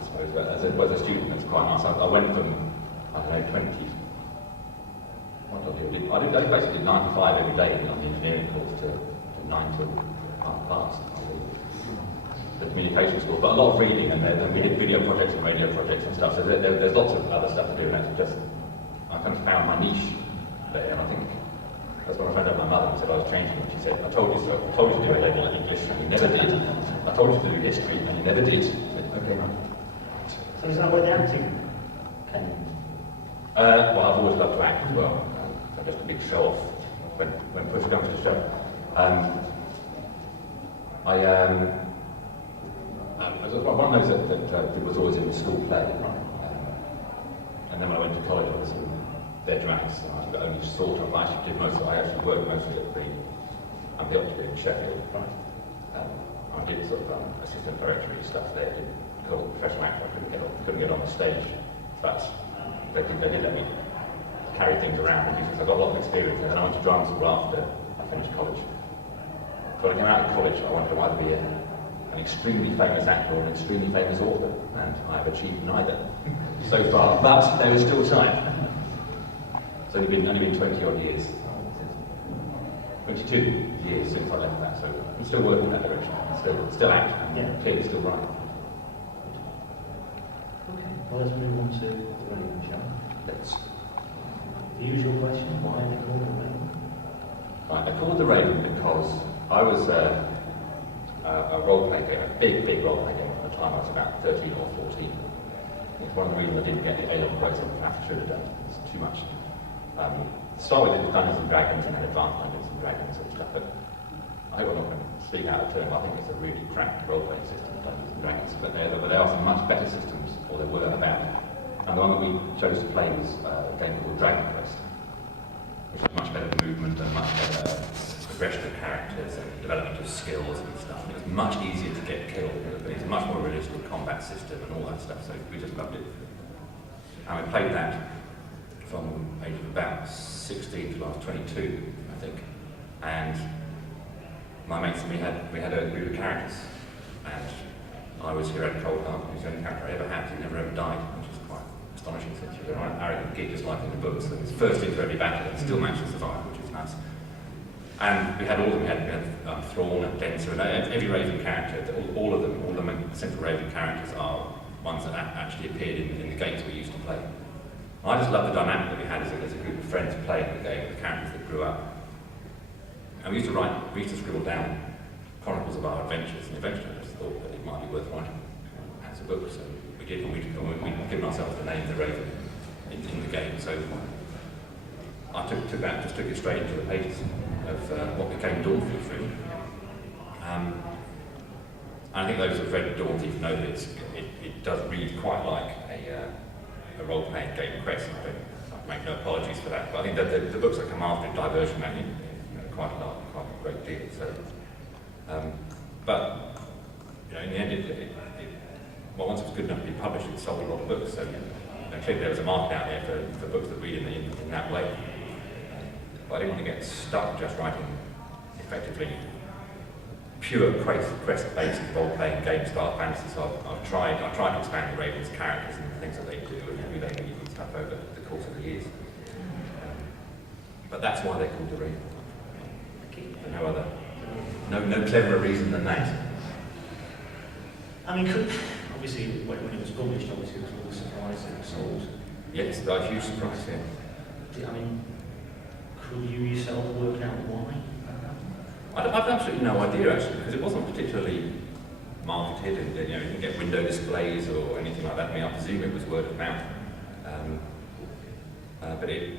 I suppose. As a student, it's quite nice. I went from, I don't know, 20. What did I do? I basically did 9 to 5 every day on the engineering course to 9 till half past. The communication school, but a lot of reading, and we did video projects and radio projects and stuff. So there's lots of other stuff to do, and I kind of found my niche there. And I think that's when I found out my mother said I was changing. And she said, "I told you so. I told you to do A level English, and you never did. I told you to do history, and you never did." I said, "Okay, man." So is that where the acting came? Well, I've always loved to act as well. I'm just a big show off when push comes to shove. I was one of those that was always in the school play. And then when I went to college, I was in their dramatics, and I only sort of, I actually worked mostly at I'm the operator in Sheffield. I did sort of assistant directory stuff there, did professional actor. I couldn't get on the stage, but they did let me carry things around because I got a lot of experience, and then I went to drama school after I finished college. So when I came out of college, I wanted to either be an extremely famous actor or an extremely famous author, and I've achieved neither so far, but there is still time. It's only been 20 odd years. 22 years since I left that, so I'm still working in that direction. Still acting, and clearly still writing. Okay, well let's move on to the Raven, shall we? Let's. The usual question, why are they called the Raven? Right, they're called the Raven because I was a role-playing game, a big role-playing game at the time. I was about 13 or 14. It's one of the reasons I didn't get the A-level grades I should have done. It's too much. Start with Dungeons and Dragons and then Advanced Dungeons and Dragons and stuff, but I hope I'm not going to speak out of turn. I think it's a really cracked role-playing system, Dungeons and Dragons, but there are some much better systems, or there were about. And the one that we chose to play was a game called Dragon Quest, which is much better movement and much better progression of characters and development of skills and stuff. And it was much easier to get killed, but it's a much more realistic combat system and all that stuff, so we just loved it. And we played that from age of about 16 till I was 22, I think. And my mates and me had a group of characters, and I was here at Cold Heart, who's the only character I ever had, he never ever died, which is quite astonishing since you're an arrogant git just like in the books, and he's first into every battle and still managed to survive, which is nice. And we had all of them, we had Thrawn and Denser, and every Raven character, all of the central Raven characters are ones that actually appeared in the games we used to play. I just love the dynamic that we had as a group of friends playing the game, the characters that grew up. And we used to scribble down chronicles of our adventures, and eventually I just thought that it might be worth writing as a book, so we did, and we'd given ourselves the name The Raven in the game, so I took it straight into the pages of what became Dawn Thief, really. And I think those who've read Dawn Thief know that it does read quite like a role-playing game quest. I make no apologies for that, but I think that the books that come after diverge from that quite a great deal. So, but in the end, once it was good enough to be published, it sold a lot of books. So clearly there was a market out there for books that read in that way. But I didn't want to get stuck just writing effectively pure quest-based role-playing game-style fantasy. So I've tried to expand the Raven's characters and the things that they do and who they meet and stuff over the course of the years. But that's why they're called the Raven. For no other, no cleverer reason than that. I mean, obviously, when it was published, obviously it was all a surprise that it sold. Yes, a huge surprise, yeah. I mean, could you yourself work out why? I've absolutely no idea, actually, because it wasn't particularly marketed, and you didn't get window displays or anything like that. I mean, I presume it was word of mouth, but it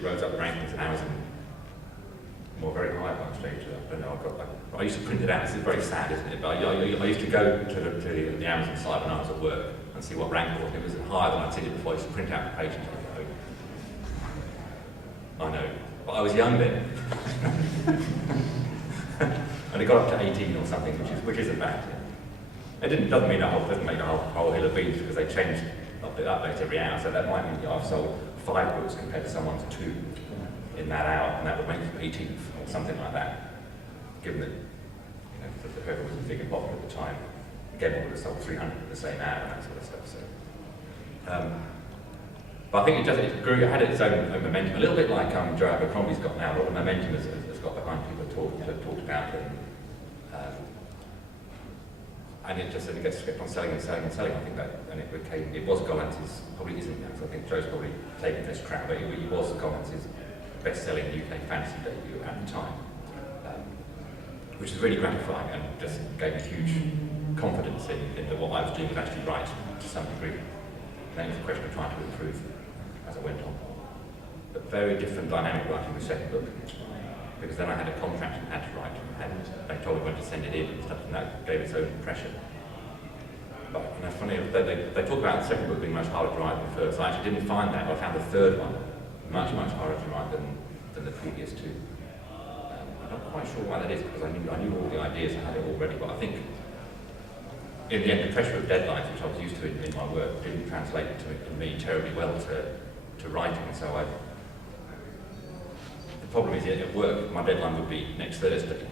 rose up the rankings and Amazon more very high at one stage. I used to print it out. This is very sad, isn't it? But I used to go to the Amazon site when I was at work and see what rank it was. It was higher than I'd seen it before. I used to print out the page and go, I know, but I was young then. And it got up to 18 or something, which isn't bad. It doesn't make a whole hill of beans because they change updates every hour. So that might mean I've sold 5 books compared to someone's 2 in that hour, and that would make them 18th or something like that. Given that whoever was the big and popular at the time again, would have sold 300 in the same ad and that sort of stuff. So, but I think it grew, it had its own momentum, a little bit like Joe Abercrombie's got now. A lot of momentum has got behind people talked about it. And it just kept on selling and selling and selling. I think that, and it was Gollance's, probably isn't now, because I think Joe's probably taken this crap, but it was Gollance's best-selling UK fantasy debut at the time, which was really gratifying and just gave me huge confidence in that what I was doing was actually right to some degree. Then it was a question of trying to improve as I went on. But very different dynamic writing the second book, because then I had a contract and had to write, and they told me when to send it in and stuff, and that gave its own pressure. But you know, funny, they talk about the second book being much harder to write than the first. I actually didn't find that. I found the third one much harder to write than the previous two. I'm not quite sure why that is, because I knew all the ideas, I had it all ready, but I think in the end the pressure of deadlines, which I was used to in my work, didn't translate to me terribly well to writing, so the problem is at work, my deadline would be next Thursday.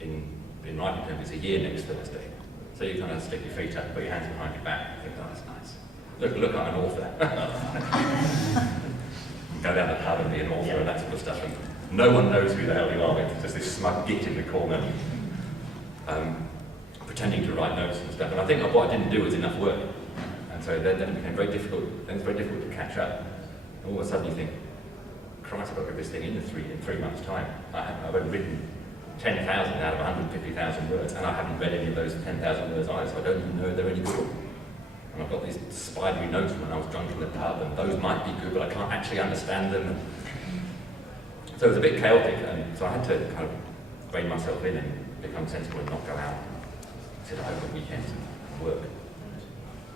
In writing terms, it's a year next Thursday. So you kind of stick your feet up, put your hands behind your back, and think, oh, that's nice. Look, I'm an author. Go down the pub and be an author and that sort of stuff. And no one knows who the hell you are. It's just this smug git in the corner, pretending to write notes and stuff. And I think what I didn't do was enough work. And so then it became very difficult. Then it's very difficult to catch up. And all of a sudden you think, Christ, I've got to get this thing in 3 months' time. I've only written 10,000 out of 150,000 words, and I haven't read any of those 10,000 words either, so I don't even know they're any good. And I've got these spidery notes from when I was drunk in the pub, and those might be good, but I can't actually understand them. So it was a bit chaotic, and so I had to kind of rein myself in and become sensible and not go out, sit at home on weekends and work.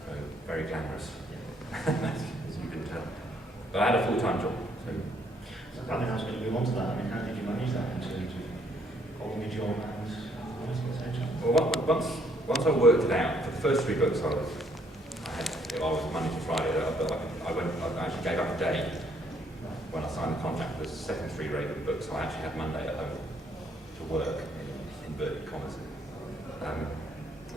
So very glamorous, as you can tell. But I had a full-time job. So I mean, I was going to move on to that. I mean, how did you manage that in terms of holding a job and etc.? Well, once I worked it out, for the first 3 books I was Monday to Friday, but I actually gave up a day when I signed the contract for the second 3 regular books, so I actually had Monday at home to work, in inverted commas.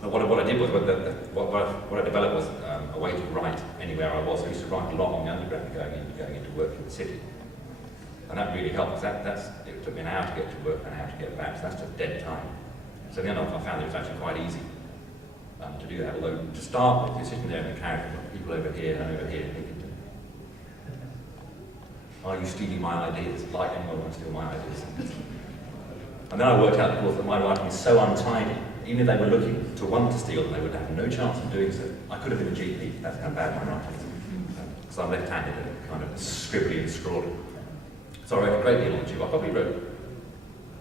What I did was, what I developed was a way to write anywhere I was. I used to write a lot on the underground going into work in the city. And that really helped, because it took me an hour to get to work and an hour to get back, so that's just dead time. So then I found it was actually quite easy to do that, although to start with, you're sitting there in the carriage, people over here and over here thinking, are you stealing my ideas? Like anyone wants to steal my ideas. And then I worked out, of course, that my writing is so untidy, even if they were looking to want to steal them, they would have no chance of doing so. I could have been a GP, that's how bad my writing is. Because I'm left-handed and kind of scribbly and scrawly. So I wrote a great deal on the tube. I probably wrote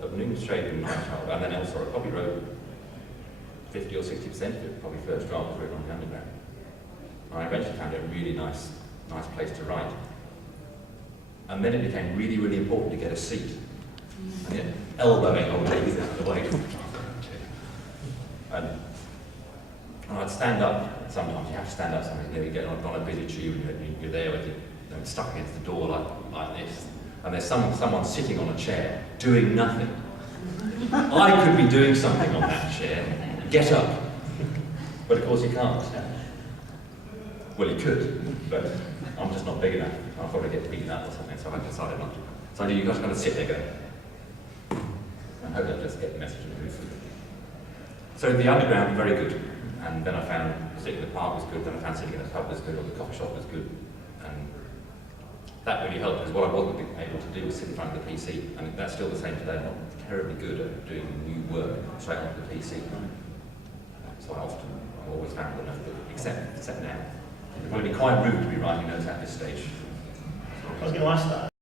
of Noon's Trade and Night Child, and then elsewhere I probably wrote 50 or 60% of it, probably first draft was written on the underground. And I eventually found it a really nice place to write. And then it became really, really important to get a seat. And yet, elbowing old ladies out of the way. And I'd stand up, sometimes you have to stand up sometimes, you get on a busy tube and you're there with it, stuck against the door like this. And there's someone sitting on a chair, doing nothing. I could be doing something on that chair. Get up. But of course you can't. Well, you could, but I'm just not big enough. I'll probably get beaten up or something, so I decided not to. So you guys kind of sit there going, and hope they'll just get the message and move through. So the underground, very good. And then I found sitting in the park was good, then I found sitting in the pub was good, or the coffee shop was good. And that really helped, because what I wasn't able to do was sit in front of the PC, and that's still the same today. I'm not terribly good at doing new work straight onto the PC. So I've always found enough, except now. It would be quite rude to be writing notes at this stage. I was going to ask that.